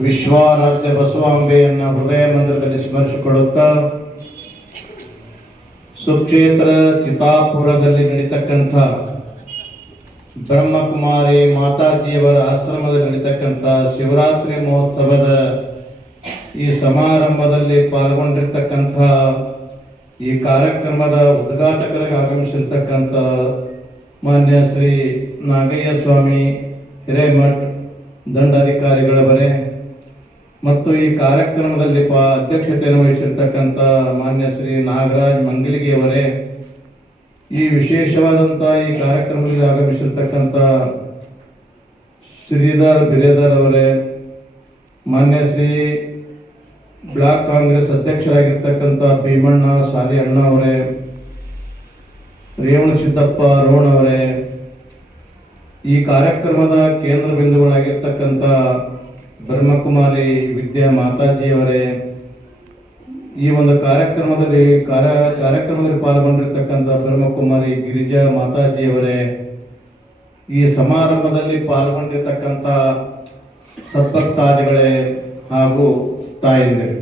ವಿಶ್ವಾರಾಧ್ಯ ಬಸವಾಂಬೆಯನ್ನು ಹೃದಯ ಮಂದಿರದಲ್ಲಿ ಸ್ಮರಿಸಿಕೊಳ್ಳುತ್ತಾ ಸುಕ್ಷೇತ್ರ ಚಿತಾಪುರದಲ್ಲಿ ನಡೀತಕ್ಕಂಥ ಬ್ರಹ್ಮಕುಮಾರಿ ಮಾತಾಜಿಯವರ ಆಶ್ರಮದಲ್ಲಿ ನಡೀತಕ್ಕಂಥ ಶಿವರಾತ್ರಿ ಮಹೋತ್ಸವದ ಈ ಸಮಾರಂಭದಲ್ಲಿ ಪಾಲ್ಗೊಂಡಿರ್ತಕ್ಕಂಥ ಈ ಕಾರ್ಯಕ್ರಮದ ಉದ್ಘಾಟಕರಿಗೆ ಆಗಮಿಸಿರ್ತಕ್ಕಂಥ ಮಾನ್ಯ ಶ್ರೀ ನಾಗಯ್ಯ ಸ್ವಾಮಿ ಹಿರೇಮಠ್ ದಂಡಾಧಿಕಾರಿಗಳವರೇ ಮತ್ತು ಈ ಕಾರ್ಯಕ್ರಮದಲ್ಲಿ ಅಧ್ಯಕ್ಷತೆಯನ್ನು ವಹಿಸಿರ್ತಕ್ಕಂಥ ಮಾನ್ಯ ಶ್ರೀ ನಾಗರಾಜ್ ಮಂಗಲಿಗೆಯವರೇ, ಈ ವಿಶೇಷವಾದಂಥ ಈ ಕಾರ್ಯಕ್ರಮದಲ್ಲಿ ಆಗಮಿಸಿರ್ತಕ್ಕಂಥ ಶ್ರೀಧರ್ ಬಿರೇದರ್ ಅವರೇ, ಮಾನ್ಯ ಶ್ರೀ ಬ್ಲಾಕ್ ಕಾಂಗ್ರೆಸ್ ಅಧ್ಯಕ್ಷರಾಗಿರ್ತಕ್ಕಂಥ ಭೀಮಣ್ಣ ಸಾಲಿ ಅಣ್ಣ ಅವರೇ, ರೇವಣ ಸಿದ್ದಪ್ಪ ರೋಣ ಅವರೇ, ಈ ಕಾರ್ಯಕ್ರಮದ ಕೇಂದ್ರ ಬಿಂದುಗಳಾಗಿರ್ತಕ್ಕಂಥ ಬ್ರಹ್ಮಕುಮಾರಿ ವಿದ್ಯಾ ಮಾತಾಜಿಯವರೇ, ಈ ಒಂದು ಕಾರ್ಯಕ್ರಮದಲ್ಲಿ ಪಾಲ್ಗೊಂಡಿರ್ತಕ್ಕಂಥ ಬ್ರಹ್ಮಕುಮಾರಿ ಗಿರಿಜಾ ಮಾತಾಜಿಯವರೇ, ಈ ಸಮಾರಂಭದಲ್ಲಿ ಪಾಲ್ಗೊಂಡಿರ್ತಕ್ಕಂಥ ಸದ್ಭಕ್ತಾದಿಗಳೇ ಹಾಗೂ ತಾಯಂದಿರೇ,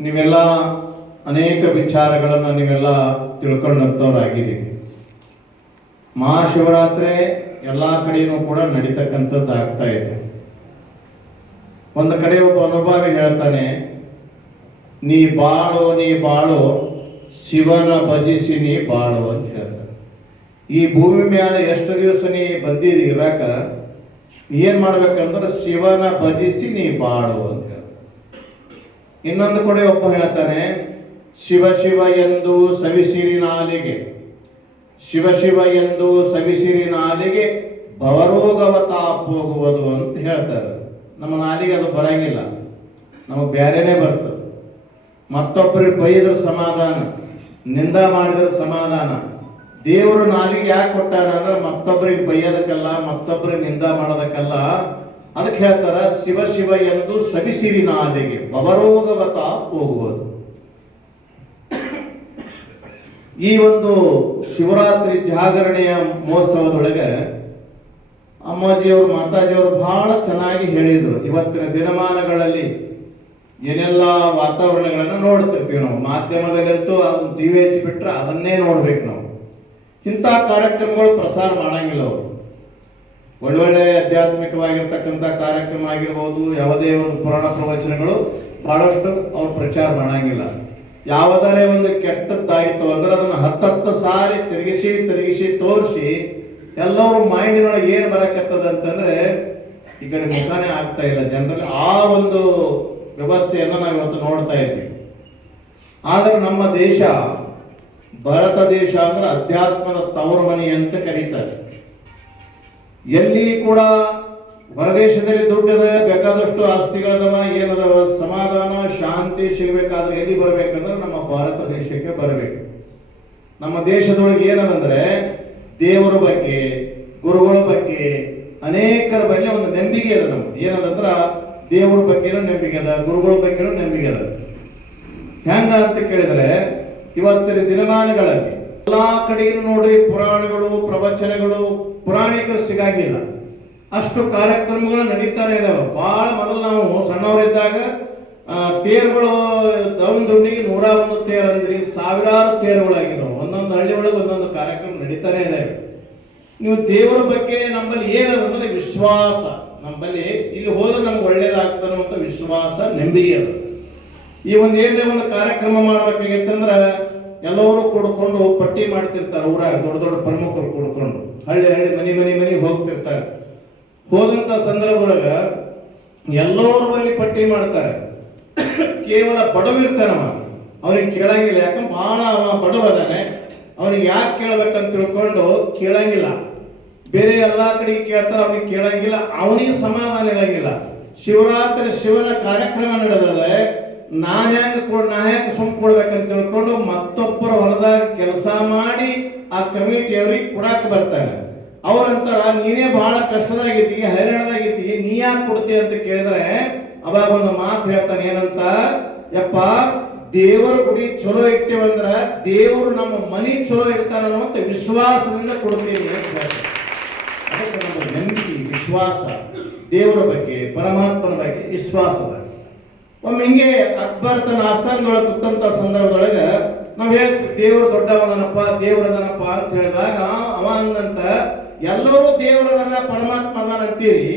ನೀವೆಲ್ಲ ಅನೇಕ ವಿಚಾರಗಳನ್ನು ನೀವೆಲ್ಲ ತಿಳ್ಕೊಂಡಂಥವ್ರಾಗಿದ್ದೀರಿ. ಮಹಾಶಿವರಾತ್ರಿ ಎಲ್ಲ ಕಡೆಯೂ ಕೂಡ ನಡೀತಕ್ಕಂಥದ್ದು ಆಗ್ತಾ ಇದೆ. ಒಂದು ಕಡೆ ಒಬ್ಬ ಅನುಭವಿ ಹೇಳ್ತಾನೆ, ನೀ ಬಾಳು ಶಿವನ ಭಜಿಸಿ ನೀ ಬಾಳು ಅಂತ ಹೇಳ್ತಾನೆ. ಈ ಭೂಮಿ ಮೇಲೆ ಎಷ್ಟು ದಿವಸ ನೀ ಬಂದಿದ್ದೀ ಇರಾಕ, ಏನ್ ಮಾಡ್ಬೇಕಂದ್ರೆ ಶಿವನ ಭಜಿಸಿ ನೀ ಬಾಳು ಅಂತ ಹೇಳ್ತಾನೆ. ಇನ್ನೊಂದು ಕಡೆ ಒಬ್ಬ ಹೇಳ್ತಾನೆ, ಶಿವ ಶಿವ ಎಂದು ಸವಿಸಿರಿ ನಾಲಿಗೆ, ಶಿವ ಶಿವ ಎಂದು ಸವಿಸಿರಿ ನಾಲಿಗೆ ಭವರೋಗವ ತಾಪೋಗುವುದು ಅಂತ ಹೇಳ್ತಾರೆ. ನಮ್ಮ ನಾಲಿಗೆ ಅದು ಬರಂಗಿಲ್ಲ, ನಮಗೆ ಬೇರೆನೇ ಬರ್ತದೆ. ಮತ್ತೊಬ್ಬರಿಗೆ ಬೈದ್ರ ಸಮಾಧಾನ, ನಿಂದ ಮಾಡಿದ್ರೆ ಸಮಾಧಾನ. ದೇವರು ನಾಲಿಗೆ ಯಾಕೆ ಕೊಟ್ಟಾನ ಅಂದ್ರೆ ಮತ್ತೊಬ್ಬರಿಗೆ ಬೈಯೋದಕ್ಕಲ್ಲ, ಮತ್ತೊಬ್ಬರಿಗೆ ನಿಂದ ಮಾಡೋದಕ್ಕಲ್ಲ. ಅದಕ್ಕೆ ಹೇಳ್ತಾರ, ಶಿವ ಶಿವ ಎಂದು ಸವಿಸಿರಿ ನಾಲಿಗೆ ಭವರೋಗವ ತಾಪೋಗುವುದು. ಈ ಒಂದು ಶಿವರಾತ್ರಿ ಜಾಗರಣೆಯ ಮಹೋತ್ಸವದೊಳಗೆ ಅಮ್ಮಾಜಿಯವರು ಮಾತಾಜಿಯವರು ಬಹಳ ಚೆನ್ನಾಗಿ ಹೇಳಿದರು. ಇವತ್ತಿನ ದಿನಮಾನಗಳಲ್ಲಿ ಏನೆಲ್ಲ ವಾತಾವರಣಗಳನ್ನು ನೋಡ್ತಿರ್ತೀವಿ ನಾವು. ಮಾಧ್ಯಮದಲ್ಲಂತೂ ಅದನ್ನು ಟಿವಿ ಹಚ್ಚಿ ಬಿಟ್ರೆ ಅದನ್ನೇ ನೋಡ್ಬೇಕು ನಾವು. ಇಂಥ ಕಾರ್ಯಕ್ರಮಗಳು ಪ್ರಸಾರ ಮಾಡಂಗಿಲ್ಲ ಅವರು. ಒಳ್ಳೊಳ್ಳೆ ಆಧ್ಯಾತ್ಮಿಕವಾಗಿರ್ತಕ್ಕಂಥ ಕಾರ್ಯಕ್ರಮ ಆಗಿರ್ಬೋದು, ಯಾವುದೇ ಒಂದು ಪುರಾಣ ಪ್ರವಚನಗಳು ಬಹಳಷ್ಟು ಅವ್ರು ಪ್ರಚಾರ ಮಾಡಂಗಿಲ್ಲ. ಯಾವುದಾರೇ ಒಂದು ಕೆಟ್ಟದ್ದಾಯಿತು ಅಂದ್ರೆ ಅದನ್ನು 10 ಸಾರಿ ತಿರುಗಿಸಿ ತೋರಿಸಿ ಎಲ್ಲರೂ ಮೈಂಡಿನೊಳಗೆ ಏನು ಬರಕತ್ತದ ಅಂತಂದ್ರೆ ಈ ಕಡೆ ಮುಖಾನೇ ಆಗ್ತಾ ಇಲ್ಲ ಜನರಲ್ಲಿ. ಆ ಒಂದು ವ್ಯವಸ್ಥೆಯನ್ನು ನಾವು ಇವತ್ತು ನೋಡ್ತಾ ಇದ್ದೀವಿ. ಆದರೆ ನಮ್ಮ ದೇಶ, ಭಾರತ ದೇಶ ಅಂದ್ರೆ ಅಧ್ಯಾತ್ಮದ ತವರು ಮನೆ ಅಂತ ಕರೀತಾರೆ. ಎಲ್ಲಿ ಕೂಡ ಹೊರದೇಶದಲ್ಲಿ ದುಡ್ಡದ, ಬೇಕಾದಷ್ಟು ಆಸ್ತಿಗಳದವ, ಏನದವ, ಸಮಾಧಾನ ಶಾಂತಿ ಸಿಗಬೇಕಾದ್ರೆ ಎಲ್ಲಿ ಬರ್ಬೇಕಂದ್ರೆ ನಮ್ಮ ಭಾರತ ದೇಶಕ್ಕೆ ಬರಬೇಕು. ನಮ್ಮ ದೇಶದೊಳಗೆ ಏನದಂದ್ರೆ ದೇವರ ಬಗ್ಗೆ, ಗುರುಗಳ ಬಗ್ಗೆ, ಅನೇಕರ ಬಗ್ಗೆ ಒಂದು ನಂಬಿಕೆ ಅದ. ನಮ್ದು ಏನದಂದ್ರ ದೇವರ ಬಗ್ಗೆನೂ ನಂಬಿಕೆ ಅದ, ಗುರುಗಳ ಬಗ್ಗೆನೂ ನಂಬಿಕೆ ಅದ. ಹೆಂಗ ಅಂತ ಕೇಳಿದ್ರೆ ಇವತ್ತಿನ ದಿನಮಾನಗಳಲ್ಲಿ ಎಲ್ಲಾ ಕಡೆಗೂ ನೋಡ್ರಿ ಪುರಾಣಗಳು, ಪ್ರವಚನಗಳು, ಪುರಾಣಿಕರು ಸಿಗಂಗಿಲ್ಲ. ಅಷ್ಟು ಕಾರ್ಯಕ್ರಮಗಳು ನಡೀತಾನೆ ಇದಾವೆ. ಬಹಳ ಮೊದಲು ನಾವು ಸಣ್ಣವರಿದ್ದಾಗ ತೇರುಗಳು ದುಂಡಿಗೆ 101 ತೇರು ಅಂದ್ರಿ, ಸಾವಿರಾರು ತೇರುಗಳಾಗಿದ್ದಾವೆ. ಒಂದೊಂದು ಹಳ್ಳಿ ಒಳಗೆ ಒಂದೊಂದು ಕಾರ್ಯಕ್ರಮ ನಡೀತಾನೆ ಇದಾವೆ. ನೀವು ದೇವರ ಬಗ್ಗೆ ನಮ್ಮಲ್ಲಿ ಏನದಂದ್ರೆ ವಿಶ್ವಾಸ. ನಮ್ಮಲ್ಲಿ ಇಲ್ಲಿ ಹೋದ್ರೆ ನಮ್ಗೆ ಒಳ್ಳೇದಾಗ್ತಾನೆ ಅಂತ ವಿಶ್ವಾಸ, ನಂಬಿಕೆ ಅದು. ಈ ಒಂದು ಏನೇ ಒಂದು ಕಾರ್ಯಕ್ರಮ ಮಾಡ್ಬೇಕಾಗಿತ್ತಂದ್ರೆ ಎಲ್ಲರೂ ಕೂಡ್ಕೊಂಡು ಪಟ್ಟಿ ಮಾಡ್ತಿರ್ತಾರೆ. ಊರಾಗ ದೊಡ್ಡ ದೊಡ್ಡ ಪ್ರಮುಖರು ಕೂಡ್ಕೊಂಡು ಹಳ್ಳಿ ಮನಿ ಹೋಗ್ತಿರ್ತಾರೆ. ಹೋದಂತ ಸಂದರ್ಭದೊಳಗ ಎಲ್ಲರೂ ಬಲ್ಲಿ ಪಟ್ಟಿ ಮಾಡ್ತಾರೆ. ಕೇವಲ ಬಡವಿರ್ತಾನವ, ಅವನಿಗೆ ಕೇಳಂಗಿಲ್ಲ. ಯಾಕಂದ್ರೆ ಬಹಳ ಅವ ಬಡವದಾನೆ, ಅವನಿಗೆ ಯಾಕೆ ಕೇಳ್ಬೇಕಂತ ತಿಳ್ಕೊಂಡು ಕೇಳಂಗಿಲ್ಲ. ಬೇರೆ ಎಲ್ಲಾ ಕಡೆಗೆ ಕೇಳ್ತಾರೆ, ಅವನಿಗೆ ಕೇಳಂಗಿಲ್ಲ. ಅವನಿಗೆ ಸಮಾಧಾನ ಇರಂಗಿಲ್ಲ. ಶಿವರಾತ್ರಿ ಶಿವನ ಕಾರ್ಯಕ್ರಮ ನಡೆದರೆ ನಾ ಯಾಕೆ ಸುಮ್ ಕೊಡ್ಬೇಕಂತ ತಿಳ್ಕೊಂಡು ಮತ್ತೊಬ್ಬರ ಹೊಲದಾಗ ಕೆಲಸ ಮಾಡಿ ಆ ಕಮಿಟಿಯವ್ರಿಗೆ ಕೊಡಾಕ ಬರ್ತಾನೆ. ಅವ್ರಂತಾರ, ನೀನೇ ಬಹಳ ಕಷ್ಟದಾಗಿದ್ದೀವಿ, ಹೈರಾಣದಾಗಿದ್ದೀವಿ, ನೀ ಯಾಕೆ ಕೊಡ್ತೀಯ ಅಂತ ಕೇಳಿದ್ರೆ ಅವಾಗ ಒಂದು ಮಾತು ಹೇಳ್ತಾನೆ. ಏನಂತ, ಯಪ್ಪ, ದೇವರ ಗುಡಿ ಚಲೋ ಇಟ್ಟೇವಂದ್ರ ದೇವರು ನಮ್ಮ ಮನಿ ಚಲೋ ಇಡ್ತಾನ ಅನ್ನೋ ವಿಶ್ವಾಸದಿಂದ ಕೊಡ್ತೀವಿ ಅಂತ ಹೇಳ್ತಾರೆ. ಅದಕ್ಕೆ ನಮ್ಮ ನಂಬಿಕೆ, ವಿಶ್ವಾಸ ವಿಶ್ವಾಸ, ದೇವರ ಬಗ್ಗೆ ಪರಮಾತ್ಮನ ಬಗ್ಗೆ ವಿಶ್ವಾಸದ. ಒಮ್ಮೆ ಹಿಂಗೆ ಅಕ್ಬರ್ ತನ್ನ ಆಸ್ಥಾನದೊಳಗೆ ಕೂತಂತ ಸಂದರ್ಭದೊಳಗೆ ನಾವು ಹೇಳ್ತೀವಿ ದೇವರು ದೊಡ್ಡವನಪ್ಪ, ದೇವರದನಪ್ಪ ಅಂತ ಹೇಳಿದಾಗ ಅವ ಅಂದಂತ ಎಲ್ಲರೂ ದೇವರದನ್ನ ಪರಮಾತ್ಮ ಅದಾನ ಅಂತೀರಿ,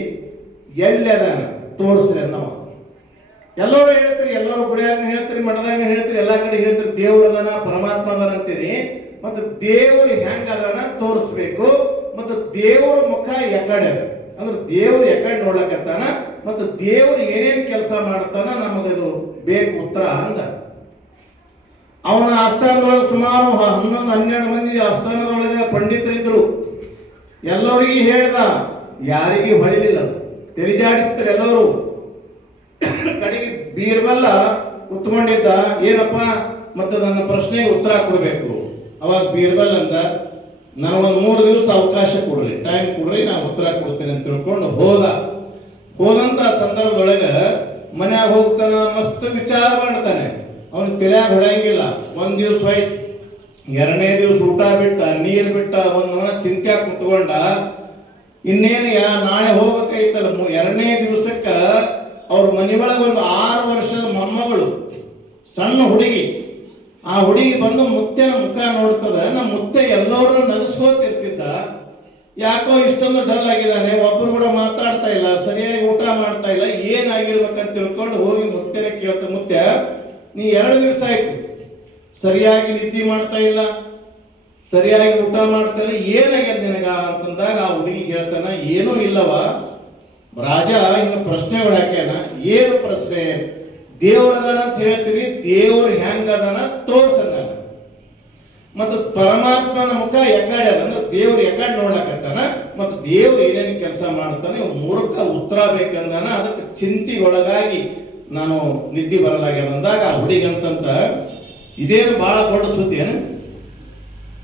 ಎಲ್ಲಿ ಅದಾನ ತೋರಿಸ್ರಿ ಅಂದವ. ಎಲ್ಲರೂ ಹೇಳ್ತೀರಿ, ಎಲ್ಲರೂ ಗುಡಿಯಾಗ ಹೇಳ್ತೀರಿ, ಮಠದಾಗ ಹೇಳ್ತೀರಿ, ಎಲ್ಲಾ ಕಡೆ ಹೇಳ್ತೀರಿ ದೇವರದನ ಪರಮಾತ್ಮ ಅದಾನ ಅಂತೀರಿ. ಮತ್ತು ದೇವರು ಹೆಂಗ ಅದಾನ ತೋರಿಸ್ಬೇಕು. ಮತ್ತು ದೇವರ ಮುಖ ಎಕಡೆ ಅಂದ್ರೆ ದೇವ್ರು ಎಕಡೆ ನೋಡ್ಲಕತ್ತಾನ ಮತ್ತು ದೇವ್ರು ಏನೇನ್ ಕೆಲಸ ಮಾಡ್ತಾನ ನಮಗದು ಬೇಕು ಉತ್ತರ ಅಂದ. ಅವನ ಆಸ್ಥಾನದೊಳಗೆ ಸುಮಾರು 11-12 ಮಂದಿ ಆಸ್ಥಾನದೊಳಗೆ ಪಂಡಿತರಿದ್ರು. ಎಲ್ಲರಿಗೂ ಹೇಳ್ದ, ಯಾರಿಗೂ ಹೊಳಿಲಿಲ್ಲ, ತೆರಿಜಾಡಿಸ್ತಾರೆ ಎಲ್ಲರೂ. ಕಡೆಗೆ ಬೀರ್ಬಲ್ಲ ಕುತ್ಕೊಂಡಿದ್ದ, ಏನಪ್ಪ ಮತ್ತೆ ನನ್ನ ಪ್ರಶ್ನೆಗೆ ಉತ್ತರ ಕೊಡಬೇಕು. ಅವಾಗ ಬೀರ್ಬಲ್ ಅಂದ, ನನಗೊಂದು 3 ದಿವಸ ಅವಕಾಶ ಕೊಡ್ರಿ, ಟೈಮ್ ಕೊಡ್ರಿ, ನಾನು ಉತ್ತರ ಕೊಡ್ತೇನೆ ಅಂತ ತಿಳ್ಕೊಂಡು ಹೋದಂತ ಸಂದರ್ಭದೊಳಗೆ ಮನ್ಯಾಗ ಹೋಗ್ತಾನ, ಮಸ್ತ್ ವಿಚಾರ ಮಾಡ್ತಾನೆ. ಅವನು ತಿಳಿಯಾಗ ಹೊಡೆಯಂಗಿಲ್ಲ. 1 ದಿವಸ ಹೋಯ್ತು, 2ನೇ ದಿವಸ ಊಟ ಬಿಟ್ಟ, ನೀರು ಬಿಟ್ಟ, ಒಂದು ಚಿಂತೆ ಕುತ್ಕೊಂಡ. ಇನ್ನೇನು ನಾಳೆ ಹೋಗ್ಬೇಕೈತಲ್ಲ, 2ನೇ ದಿವಸಕ್ಕ ಅವ್ರ ಮನೆ ಒಳಗೆ ಒಂದು 6 ವರ್ಷದ ಮೊಮ್ಮಗಳು, ಸಣ್ಣ ಹುಡುಗಿ. ಆ ಹುಡುಗಿ ಬಂದು ಮುತ್ತೆನ ಮುಖ ನೋಡ್ತದ. ನಮ್ಮ ಮುತ್ತೆ ಎಲ್ಲರೂ ನಗಿಸ್ಕೋತಿರ್ತಿದ್ದ. ಯಾಕೋ ಇಷ್ಟೊಂದು ಡಲ್ ಆಗಿದ್ದಾನೆ, ಒಬ್ರು ಕೂಡ ಮಾತಾಡ್ತಾ ಇಲ್ಲ, ಸರಿಯಾಗಿ ಊಟ ಮಾಡ್ತಾ ಇಲ್ಲ, ಏನಾಗಿರ್ಬೇಕಂತ ತಿಳ್ಕೊಂಡು ಹೋಗಿ ಮುತ್ತೆನ ಕೇಳ್ತ, ಮುತ್ತೆ ನೀ 2 ದಿವಸ ಆಯ್ತು ಸರಿಯಾಗಿ ನಿದ್ದೆ ಮಾಡ್ತಾ ಇಲ್ಲ, ಸರಿಯಾಗಿ ಊಟ ಮಾಡ್ತಾ ಇಲ್ಲ, ಏನಾಗ್ಯದ ನಿನಗ ಅಂತಂದಾಗ ಆ ಹುಡುಗಿ ಹೇಳ್ತಾನ, ಏನೂ ಇಲ್ಲವ ರಾಜ, ಇನ್ನು ಪ್ರಶ್ನೆಗಳು ಹಾಕ್ಯಾನ. ಏನು ಪ್ರಶ್ನೆ? ದೇವ್ರದನ ಅಂತ ಹೇಳ್ತೀವಿ, ದೇವ್ರು ಹೆಂಗದನ ತೋರ್ಸಂದ. ಮತ್ತು ಪರಮಾತ್ಮನ ಮುಖ ಎಕಡೆ ಅದ ಅಂದ್ರೆ ದೇವ್ರು ಎಕಡೆ ನೋಡ್ಲಕತ್ತಾನ ಮತ್ತು ದೇವ್ರು ಏನೇನು ಕೆಲಸ ಮಾಡ್ತಾನೆ ಮೂರಕ್ಕ ಉತ್ತರ ಬೇಕಂದಾನ. ಅದಕ್ಕೆ ಚಿಂತೆಗೊಳಗಾಗಿ ನಾನು ನಿದ್ದೆ ಬರಲಾಗ್ಯದ ಅಂದಾಗ ಆ ಹುಡುಗಂತಂತ, ಇದೇನು ಬಹಳ ದೊಡ್ಡ ಸುದ್ದಿ ಏನು,